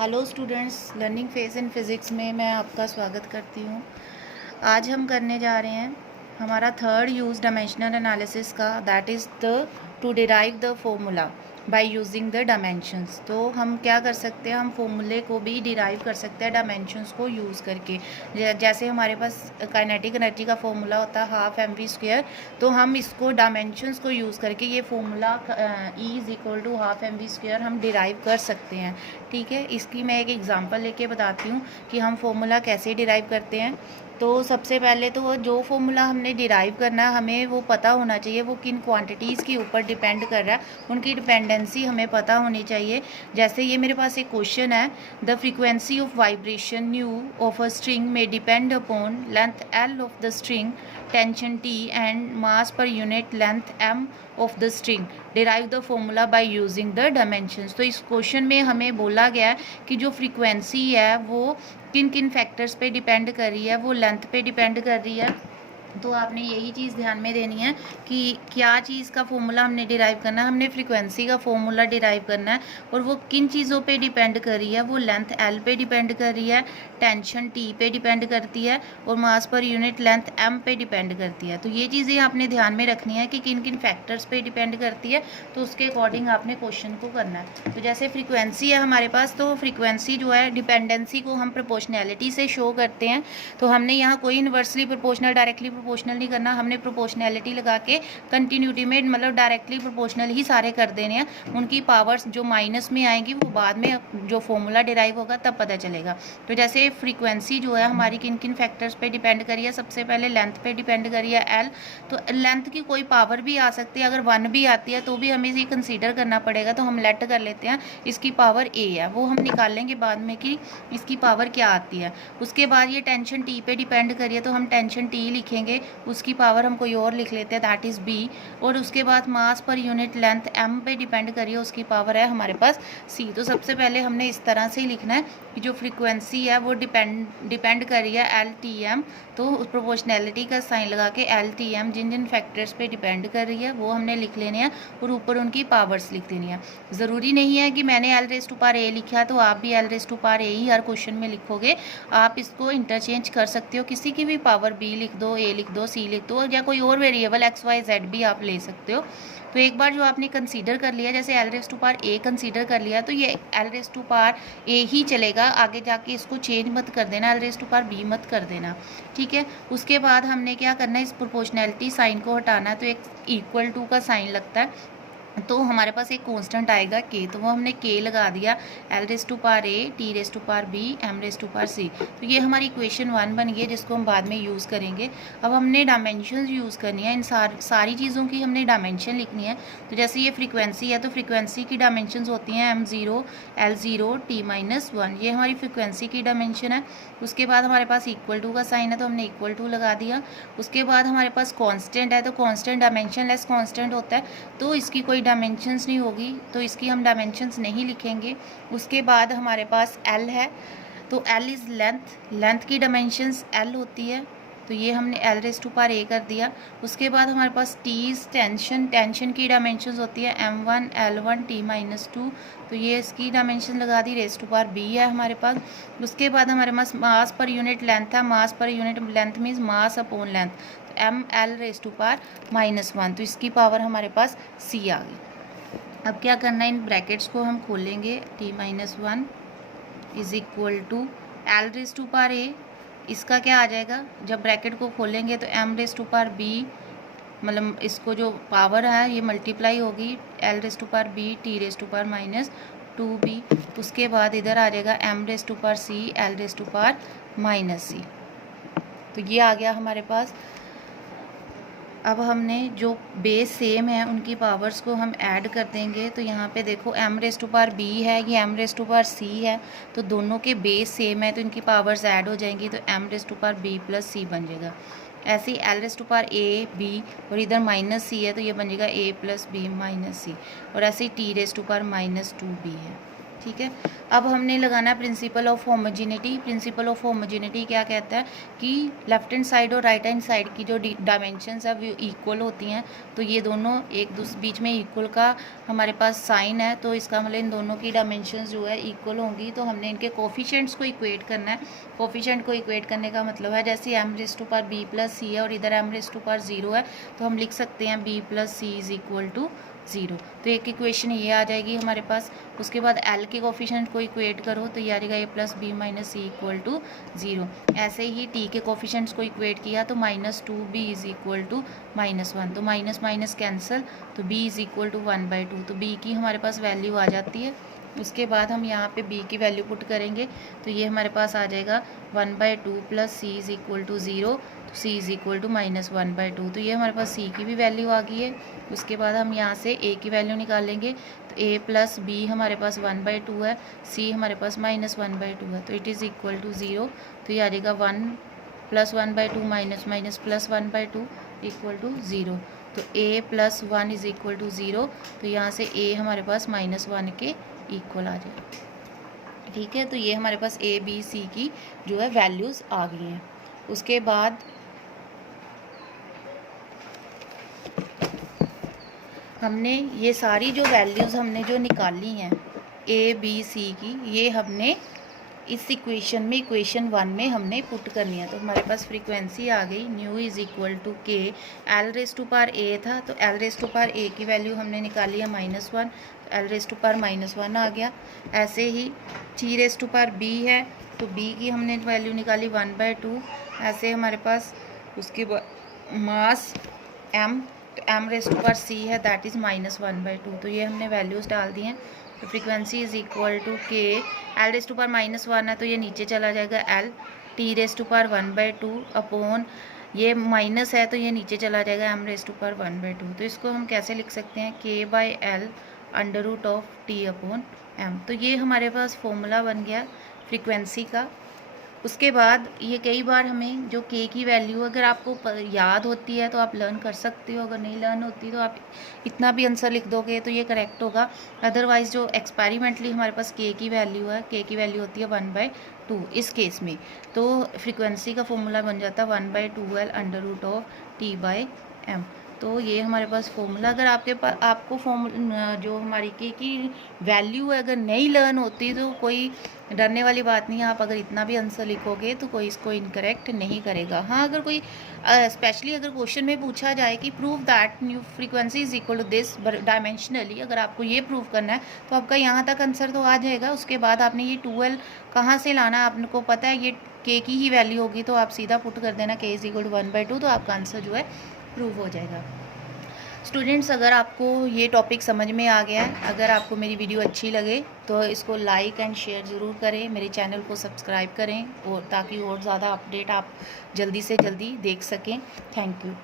Hello students, learning phase in physics में मैं आपका स्वागत करती हूँ। आज हम करने जा रहे हैं हमारा थर्ड यूज़ डायमेंशनल एनालिसिस का, that is the two derive the formula by using the dimensions. तो हम क्या कर सकते हैं, हम फॉर्मूले को भी डिराइव कर सकते हैं डायमेंशंस को यूज़ करके। जैसे हमारे पास काइनेटिक एनर्जी का फॉर्मूला होता है हाफ mv², तो हम इसको डायमेंशंस को यूज़ करके ये formula E is equal to half mv² हम डिराइव कर सकते हैं। ठीक है, इसकी मैं एक एग्जांपल लेके बताती हूँ कि हम फॉर्मूला कैसे डिराइव करते हैं। तो सबसे पहले तो जो फॉर्मूला हमने डिराइव करना है हमें वो पता होना चाहिए वो किन क्वांटिटीज़ के ऊपर डिपेंड कर रहा है, उनकी डिपेंडेंसी हमें पता होनी चाहिए। जैसे ये मेरे पास एक क्वेश्चन है, the frequency of vibration nu of a string में depend upon length L of the string, tension T and mass per unit length m of the string, derive the formula by using the dimensions. तो इस question में हमें बोला गया है कि जो फ्रीक्वेंसी है वो किन किन फैक्टर्स पे डिपेंड कर रही है, वो लेंथ पे डिपेंड कर रही है। तो आपने यही चीज़ ध्यान में देनी है कि क्या चीज़ का फॉर्मूला हमने डिराइव करना है। हमने फ्रीक्वेंसी का फॉर्मूला डिराइव करना है और वो किन चीज़ों पे डिपेंड कर रही है, वो लेंथ एल पे डिपेंड कर रही है, टेंशन टी पे डिपेंड करती है और मास पर यूनिट लेंथ एम पे डिपेंड करती है। तो ये चीज़ें आपने ध्यान में रखनी है कि किन किन फैक्टर्स पे डिपेंड करती है, तो उसके अकॉर्डिंग आपने क्वेश्चन को करना है। तो जैसे फ्रीक्वेंसी है हमारे पास, तो फ्रीक्वेंसी जो है डिपेंडेंसी को हम प्रोपोर्शनैलिटी से शो करते हैं। तो हमने यहाँ कोई इन्वर्सली प्रोपोर्शनल डायरेक्टली प्रोपोर्शनल नहीं करना, हमने प्रोपोर्शनैलिटी लगा के कंटिन्यूटी में मतलब डायरेक्टली प्रोपोर्शनल ही सारे कर देने हैं। उनकी पावर्स जो माइनस में आएंगी वो बाद में जो फॉर्मूला डिराइव होगा तब पता चलेगा। तो जैसे फ्रीक्वेंसी जो है हमारी किन किन फैक्टर्स पे डिपेंड करी है, सबसे पहले लेंथ पे डिपेंड करी है एल। तो लेंथ की कोई पावर भी आ सकती है, अगर 1 भी आती है तो भी हमें ये कंसीडर करना पड़ेगा। तो हम लेट कर लेते हैं इसकी पावर ए है, वो हम निकालेंगे बाद में कि इसकी पावर क्या आती है। उसके बाद ये टेंशन टी पे डिपेंड करिए, तो हम टेंशन टी लिखेंगे, उसकी पावर हम कोई और लिख लेते हैं, दैट इज़ बी। और उसके बाद मास पर यूनिट लेंथ एम पे डिपेंड करिए, उसकी पावर है हमारे पास सी। तो सबसे पहले हमने इस तरह से ही लिखना है कि जो फ्रीक्वेंसी है वो डिपेंड कर रही है एल टी एम। तो प्रोपोर्शनैलिटी का साइन लगा के एल टी एम जिन जिन फैक्टर्स पे डिपेंड कर रही है वो हमने लिख लेने हैं और ऊपर उनकी पावर्स लिख देनी है। ज़रूरी नहीं है कि मैंने L raise to power A लिखा तो आप भी L raise to power A ही हर क्वेश्चन में लिखोगे। आप इसको इंटरचेंज कर सकते हो, किसी की भी पावर बी लिख दो, ए लिख दो, सी लिख दो, या कोई और वेरिएबल एक्स वाई जेड भी आप ले सकते हो। तो एक बार जो आपने कंसीडर कर लिया, जैसे L raise to power A consider कर लिया, तो ये L raise to power A ही चलेगा, आगे जाके इसको चेंज मत कर देना, L raise to power B मत कर देना। ठीक है, उसके बाद हमने क्या करना है, इस प्रोपोर्शनैलिटी साइन को हटाना है। तो एक इक्वल टू का साइन लगता है, तो हमारे पास एक कांस्टेंट आएगा के, तो वो हमने के लगा दिया, L raise to power a, T raise to power b, M raise to power c. तो ये हमारी इक्वेशन 1 बन गई है जिसको हम बाद में यूज़ करेंगे। अब हमने डायमेंशन यूज़ करनी है, इन सारी चीज़ों की हमने डायमेंशन लिखनी है। तो जैसे ये फ्रीक्वेंसी है तो फ्रीक्वेंसी की डायमेंशन होती हैं m0, l0, t-1, ये हमारी फ्रीक्वेंसी की डायमेंशन है। उसके बाद हमारे पास इक्वल टू का साइन है तो हमने इक्वल टू लगा दिया। उसके बाद हमारे पास कॉन्स्टेंट है, तो कॉन्स्टेंट डायमेंशन लेस कॉन्स्टेंट होता है, तो इसकी कोई डायमेंशंस नहीं होगी, तो इसकी हम डायमेंशंस नहीं लिखेंगे। उसके बाद हमारे पास एल है, तो एल इज़ लेंथ, लेंथ की डायमेंशंस एल होती है, तो ये हमने एल रेस टू पावर ए कर दिया। उसके बाद हमारे पास टी इज़ टेंशन, टेंशन की डायमेंशंस होती है m1, l1, t-2, तो ये इसकी डायमेंशन लगा दी, रेस टू पावर बी है हमारे पास। उसके बाद हमारे पास मास पर यूनिट लेंथ है, mass per unit length means mass upon length, तो M L raise to power -1, तो इसकी पावर हमारे पास सी आ गई। अब क्या करना है, इन ब्रैकेट्स को हम खोलेंगे, t-1 is equal to L raise to power a, इसका क्या आ जाएगा, जब ब्रैकेट को खोलेंगे तो M raise to power b, मतलब इसको जो पावर है ये मल्टीप्लाई होगी, L raise to power b, T raise to power -2b। उसके बाद इधर आ जाएगा M raise to power c, L raise to power -c। तो ये आ गया हमारे पास। अब हमने जो बेस सेम है उनकी पावर्स को हम ऐड कर देंगे। तो यहाँ पे देखो M raise to power B है, ये M raise to power C है, तो दोनों के बेस सेम है तो इनकी पावर्स ऐड हो जाएंगी, तो M raise to power b plus c बन जाएगा। ऐसे ही L raise to power a b और इधर -c है तो ये बन जाएगा ए प्लस बी -c, और ऐसे ही T raise to power -2b है। ठीक है। अब हमने लगाना है principle of homogeneity. Principle of homogeneity क्या कहता है कि लेफ्ट हैंड साइड और राइट हैंड साइड की जो डायमेंशंस है वो इक्वल होती हैं। तो ये दोनों एक दूसरे बीच में इक्वल का हमारे पास साइन है, तो इसका मतलब इन दोनों की डायमेंशंस जो है इक्वल होंगी। तो हमने इनके कोफिशिएंट्स को इक्वेट करना है। कोफिशिएंट को इक्वेट करने का मतलब है जैसे m⁻b+c है और इधर m⁻0 है, तो हम लिख सकते हैं b+c = 0। तो एक इक्वेशन ये आ जाएगी हमारे पास। उसके बाद L के कोफिशिएंट को इक्वेट करो तो ये आ जाएगा a+b - c = 0। ऐसे ही T के कोफिशिएंट्स को इक्वेट किया तो -2b = -1, तो माइनस माइनस कैंसिल, तो b = 1/2, तो b की हमारे पास वैल्यू आ जाती है। उसके बाद हम यहाँ पे b की वैल्यू पुट करेंगे तो ये हमारे पास आ जाएगा 1/2 + c = 0, तो c = -1/2, तो ये हमारे पास c की भी वैल्यू आ गई है। उसके बाद हम यहाँ से a की वैल्यू निकालेंगे तो a + b हमारे पास 1/2 है, c हमारे पास -1/2 है, तो इट इज़ इक्वल टू 0। तो ये आ जाएगा 1 + 1/2 माइनस माइनस प्लस 1/2 = 0। तो a + 1 = 0, तो यहाँ से a हमारे पास -1 के इक्वल आ जाए। ठीक है, तो ये हमारे पास a b c की जो है वैल्यूज़ आ गई हैं। उसके बाद हमने ये सारी जो वैल्यूज़ हमने जो निकाली हैं a b c की, ये हमने इस इक्वेशन में इक्वेशन 1 में हमने पुट करनी है। तो हमारे पास फ्रीक्वेंसी आ गई न्यू = k, L⁻a था तो L⁻a की वैल्यू हमने निकाली है -1, L⁻−1 आ गया। ऐसे ही T⁻b है तो b की हमने वैल्यू निकाली 1/2। ऐसे हमारे पास उसके बाद मास m, तो m⁻c है दैट इज़ -1/2, तो ये हमने वैल्यूज़ डाल दी हैं। तो फ्रीक्वेंसी = k, L⁻−1 है तो ये नीचे चला जाएगा L, T⁻1/2 अपॉन ये माइनस है तो ये नीचे चला जाएगा m⁻1/2। तो इसको हम कैसे लिख सकते हैं k/L √T/m। तो ये हमारे पास फॉर्मूला बन गया फ्रीक्वेंसी का। उसके बाद ये कई बार हमें जो k की वैल्यू अगर आपको याद होती है तो आप लर्न कर सकते हो, अगर नहीं लर्न होती तो आप इतना भी आंसर लिख दोगे तो ये करेक्ट होगा। अदरवाइज़ जो एक्सपेरिमेंटली हमारे पास k की वैल्यू है, k की वैल्यू होती है 1/2 इस केस में, तो फ्रीक्वेंसी का फॉर्मूला बन जाता है 1/2L √T/m। तो ये हमारे पास फॉर्मूला, अगर आपको जो हमारी k की वैल्यू है अगर नहीं लर्न होती तो कोई डरने वाली बात नहीं है। आप अगर इतना भी आंसर लिखोगे तो कोई इसको इनकरेक्ट नहीं करेगा। हाँ, अगर कोई स्पेशली अगर क्वेश्चन में पूछा जाए कि prove that new frequency = this dimensionally, अगर आपको ये प्रूव करना है तो आपका यहाँ तक आंसर तो आ जाएगा। उसके बाद आपने ये 2L कहाँ से लाना है आपको पता है, ये k की ही वैल्यू होगी तो आप सीधा पुट कर देना k = 1/2, तो आपका आंसर जो है प्रूव हो जाएगा। स्टूडेंट्स, अगर आपको ये टॉपिक समझ में आ गया है, अगर आपको मेरी वीडियो अच्छी लगे तो इसको लाइक एंड शेयर ज़रूर करें, मेरे चैनल को सब्सक्राइब करें और ताकि और ज़्यादा अपडेट आप जल्दी से जल्दी देख सकें। Thank you.